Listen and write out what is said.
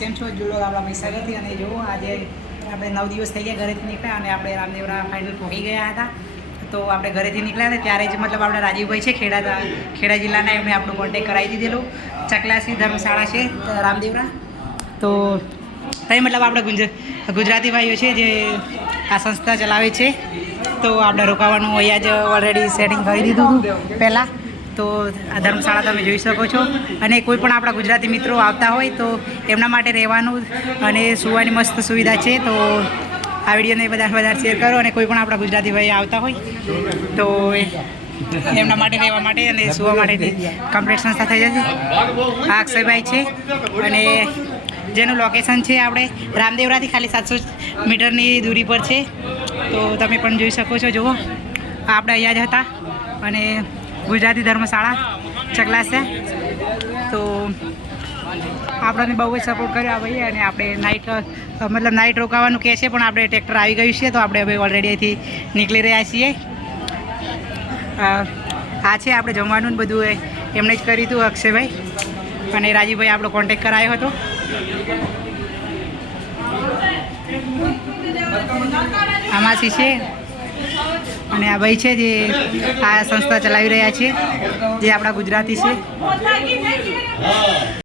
કેમ છો જુલો આપણા મહીસાગરથી અને જુઓ આજે આપણે 9 દિવસ થઈ ગયા ઘરેથી નીકળ્યા અને આપણે રામદેવરા ફાઇનલ પહોંચી ગયા હતા. તો આપણે ઘરેથી નીકળ્યા હતા ત્યારે જ મતલબ આપણા રાજીવભાઈ છે ખેડા જિલ્લાના, એમણે આપણું કોન્ટેક્ટ કરાવી દીધેલું. ચકલાસી ધર્મશાળા છે રામદેવરા. તો ત્યાં મતલબ આપણે ગુજરાતી ભાઈઓ છે જે આ સંસ્થા ચલાવે છે. તો આપણે રોકાવાનું અહીંયા જ ઓલરેડી સેટિંગ કરી દીધું હતું પહેલાં. તો આ ધર્મશાળા તમે જોઈ શકો છો. અને કોઈ પણ આપણા ગુજરાતી મિત્રો આવતા હોય તો એમના માટે રહેવાનું અને સુવાની મસ્ત સુવિધા છે. તો આ વિડીયોને બધા શેર કરો અને કોઈ પણ આપણા ગુજરાતી ભાઈ આવતા હોય તો એમના માટે રહેવા માટે અને સુવા માટેની કમ્પ્લીટ સંસ્થા થઈ જશે. આ અક્ષયભાઈ છે અને જેનું લોકેશન છે આપણે રામદેવરાથી ખાલી 700 મીટરની દૂરી પર છે. તો તમે પણ જોઈ શકો છો. જુઓ આપણે અહીંયા જ હતા અને ગુજરાતી ધર્મશાળા ચકલાસે તો આપણને બહુ જ સપોર્ટ કર્યો આ ભાઈએ. અને આપણે નાઇટ રોકાવાનું કહે છે પણ આપણે ટ્રેક્ટર આવી ગયું છે તો આપણે હવે ઓલરેડી અહીંથી નીકળી રહ્યા છીએ. આ છે આપણે જમવાનું ને બધું એમણે જ કર્યું હતું અક્ષયભાઈ અને રાજીવભાઈ આપણો કોન્ટેક્ટ કરાયો હતો. આમાંથી છે અને આ ભાઈ છે જે આ સંસ્થા ચલાવી રહ્યા છે જે આપણા ગુજરાતી છે.